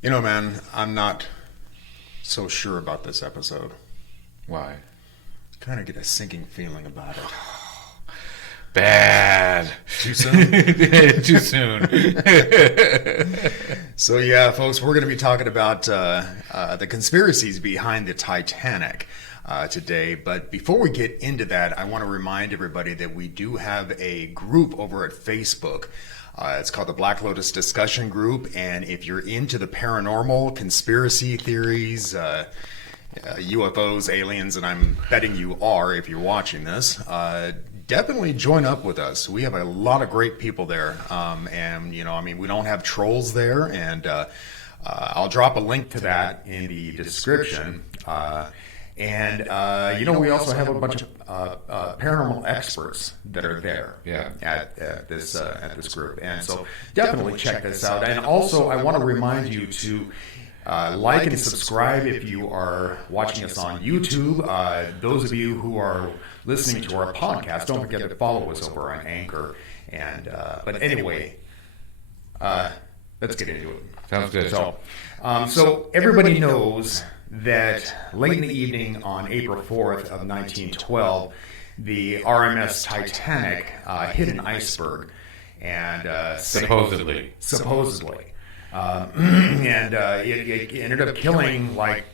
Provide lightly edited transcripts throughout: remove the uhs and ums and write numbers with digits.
You know, man, I'm not so sure about this episode. Why? Kind of get a sinking feeling about it. Bad. Too soon? Too soon. So, yeah, folks, we're going to be talking about the conspiracies behind the Titanic today. But before we get into that, I want to remind everybody that we do have a group over at Facebook. It's called the Black Lotus Discussion Group. And if you're into the paranormal, conspiracy theories, UFOs, aliens, and I'm betting you are if you're watching this, definitely join up with us. We have a lot of great people there. And, you know, I mean, we don't have trolls there. And I'll drop a link to that in the description. And you know, we also have a bunch of paranormal experts that are there at this group. And so definitely check this out. And also, I want to remind you to like and subscribe if you are watching us on YouTube. Those of you who are listening to our podcast, don't forget to follow us over on Anchor. And but anyway, let's get into it. Sounds good. So everybody knows that late in the evening on April 4th of 1912, the RMS Titanic hit an iceberg and Supposedly. And it ended up killing like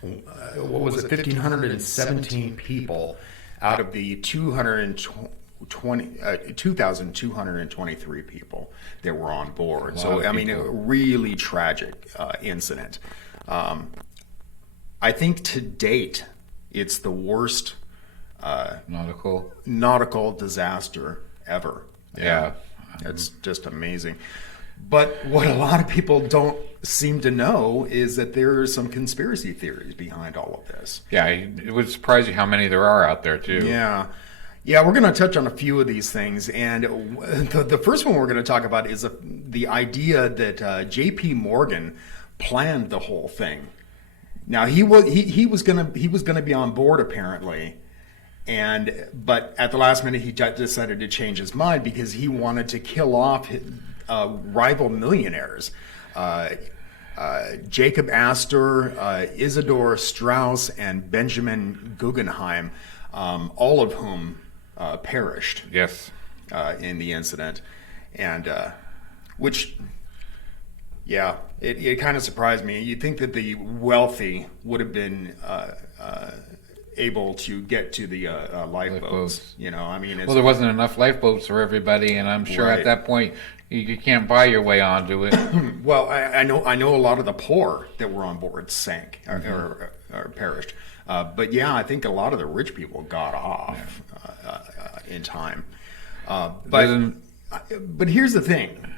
what was it, 1,517 people out of the 2,223 people that were on board. So I mean, a really tragic incident. I think to date, it's the worst nautical disaster ever. Yeah. It's just amazing. But what a lot of people don't seem to know is that there are some conspiracy theories behind all of this. Yeah, it would surprise you how many there are out there, too. Yeah. Yeah, we're going to touch on a few of these things. And the first one we're going to talk about is the idea that J.P. Morgan planned the whole thing. Now, he was going to be on board, apparently. But at the last minute, he decided to change his mind because he wanted to kill off rival millionaires. Jacob Astor, Isidor Straus, and Benjamin Guggenheim, all of whom perished. Yes. In the incident. And which, yeah, it kind of surprised me. You'd think that the wealthy would have been able to get to the lifeboats. You know, I mean, well, there wasn't enough lifeboats for everybody, and I'm sure at that point you can't buy your way onto it. Well, I know a lot of the poor that were on board sank or perished, but yeah, I think a lot of the rich people got off in time. But here's the thing: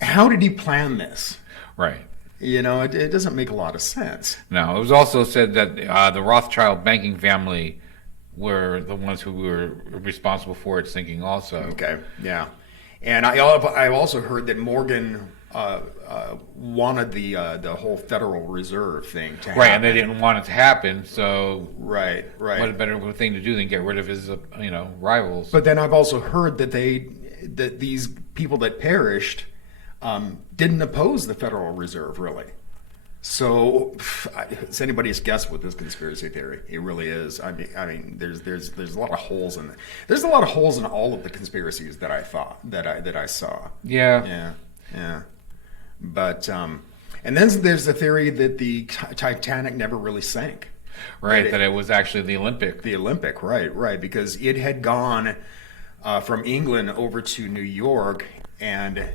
how did he plan this? Right. You know, it doesn't make a lot of sense. No, it was also said that the Rothschild banking family were the ones who were responsible for its sinking also. Okay, yeah. And I also heard that Morgan wanted the whole Federal Reserve thing to happen. Right, and they didn't want it to happen, so... Right. What a better thing to do than get rid of his, rivals. But then I've also heard that these people that perished didn't oppose the Federal Reserve, really. So it's anybody's guess with this conspiracy theory. It really is. I mean, there's a lot of holes in it. There's a lot of holes in all of the conspiracies that I saw. Yeah. But and then there's the theory that the Titanic never really sank. Right. That it was actually the Olympic. The Olympic, right, because it had gone from England over to New York and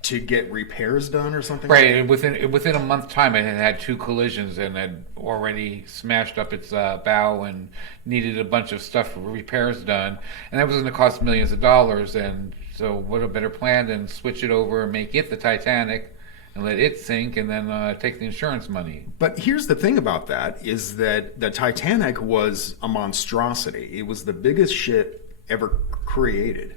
to get repairs done or something. Right, like within a month time, it had 2 collisions and had already smashed up its bow and needed a bunch of stuff for repairs done, and that was going to cost millions of dollars. And so, what a better plan than switch it over and make it the Titanic and let it sink, and then take the insurance money. But here's the thing about that is that the Titanic was a monstrosity. It was the biggest ship ever created.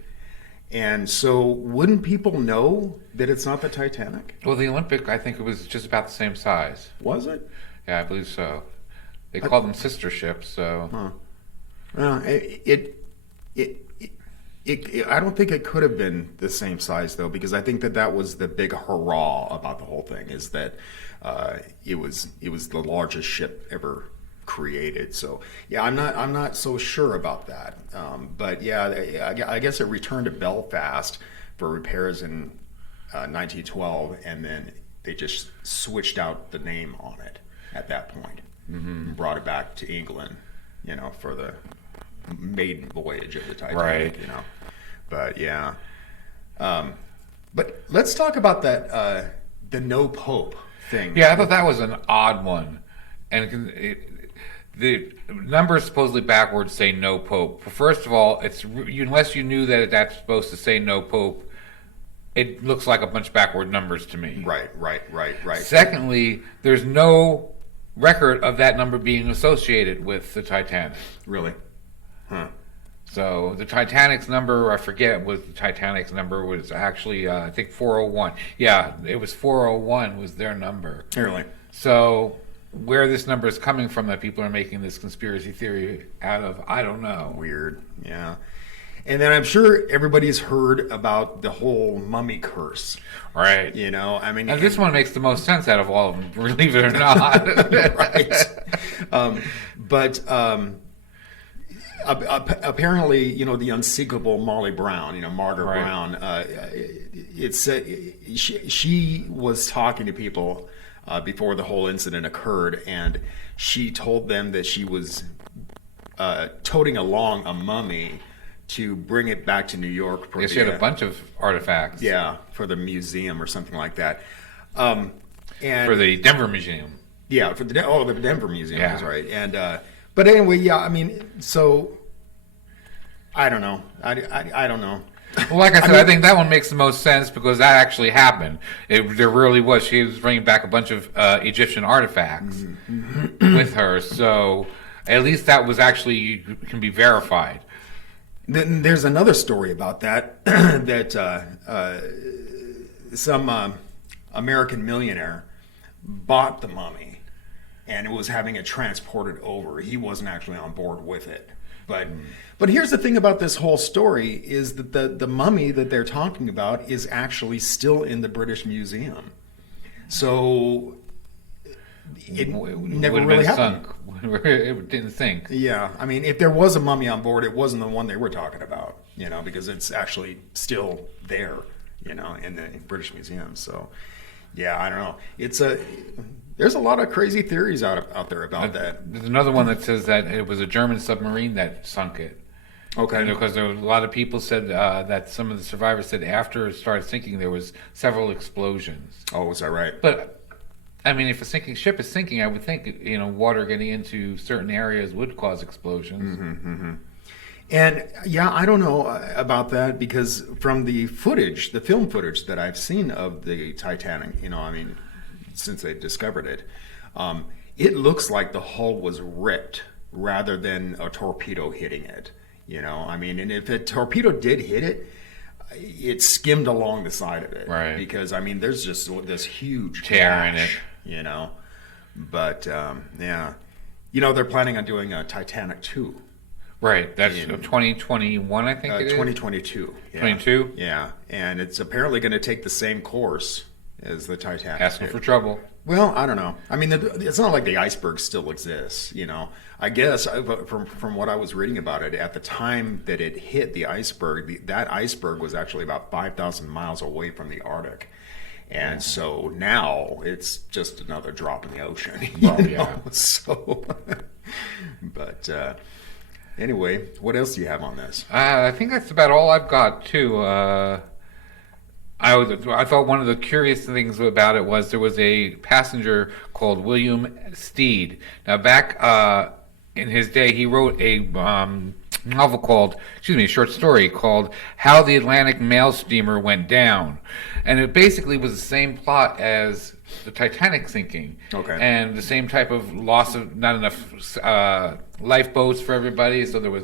And so wouldn't people know that it's not the Titanic? Well, the Olympic, I think it was just about the same size. Was it? Yeah, I believe so. They call them sister ships, so... Huh. Well, I don't think it could have been the same size though, because I think that was the big hurrah about the whole thing, is that it was the largest ship ever created. So yeah, I'm not so sure about that. But yeah, I guess it returned to Belfast for repairs in 1912, and then they just switched out the name on it at that point, and brought it back to England, for the maiden voyage of the Titanic, Right. But yeah, but let's talk about that the no pope thing. Yeah, I thought that was an odd one, and the numbers supposedly backwards say no pope. First of all, unless you knew that that's supposed to say no pope, it looks like a bunch of backward numbers to me. Right. Secondly, there's no record of that number being associated with the Titanic. Really? Huh. So the Titanic's number, I forget what the Titanic's number was actually, I think 401. Yeah, it was 401 was their number. Really? So where this number is coming from that people are making this conspiracy theory out of, I don't know. Weird. Yeah. And then I'm sure everybody's heard about the whole mummy curse. Right. I mean... And this one makes the most sense out of all of them, believe it or not. Right. But apparently, the unsinkable Molly Brown, Margaret Right. Brown, it said she was talking to people before the whole incident occurred, and she told them that she was toting along a mummy to bring it back to New York. Yes, she had a bunch of artifacts. Yeah, for the museum or something like that. And For the Denver Museum. yeah, for the Denver Museum, Yeah. is right. And but anyway, yeah, I mean, so I don't know. I don't know. Well, like I said, I think that one makes the most sense because that actually happened. There really was. She was bringing back a bunch of Egyptian artifacts with her, so at least that was actually can be verified. Then there's another story about that that some American millionaire bought the mummy and was having it transported over. He wasn't actually on board with it. But here's the thing about this whole story is that the mummy that they're talking about is actually still in the British Museum. So it never Would've really been happened. sunk. It didn't sink. Yeah, I mean, if there was a mummy on board, it wasn't the one they were talking about, because it's actually still there, in the British Museum. So, yeah, I don't know. There's a lot of crazy theories out there about that. There's another one that says that it was a German submarine that sunk it. Okay. Because there were a lot of people said that some of the survivors said after it started sinking, there was several explosions. Oh, is that right? But I mean, if a sinking ship is sinking, I would think water getting into certain areas would cause explosions. And yeah, I don't know about that because from the film footage that I've seen of the Titanic, I mean, since they discovered it, it looks like the hull was ripped rather than a torpedo hitting it. I mean, and if a torpedo did hit it, it skimmed along the side of it. Right. Because, I mean, there's just this huge Tear in it. But, yeah. They're planning on doing a Titanic 2. Right. That's 2021, I think it is. 2022. Yeah. 22? Yeah. And it's apparently going to take the same course as the Titanic. Asking did. for trouble. Well, I don't know. I mean, it's not like the iceberg still exists, I guess from what I was reading about it, at the time that it hit the iceberg, that iceberg was actually about 5,000 miles away from the Arctic. And so now it's just another drop in the ocean. Well, yeah. So, but anyway, what else do you have on this? I think that's about all I've got, too. I thought one of the curious things about it was there was a passenger called William Steed. Now, back in his day, he wrote a short story called "How the Atlantic Mail Steamer Went Down," and it basically was the same plot as the Titanic sinking, and the same type of loss of not enough lifeboats for everybody, so there was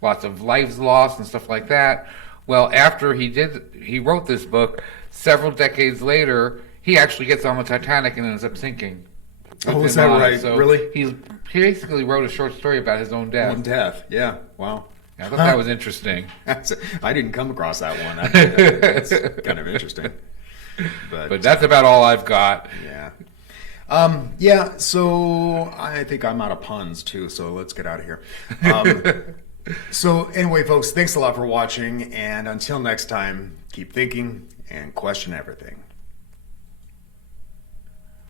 lots of lives lost and stuff like that. Well, after he wrote this book, several decades later, he actually gets on the Titanic and ends up sinking. Oh, is that right? So really? He basically wrote a short story about his own death. Own death, yeah. Wow. I thought that was interesting. I didn't come across that one. That's kind of interesting. But that's about all I've got. Yeah. Yeah, so I think I'm out of puns too, so let's get out of here. So anyway, folks, thanks a lot for watching, and until next time, keep thinking and question everything.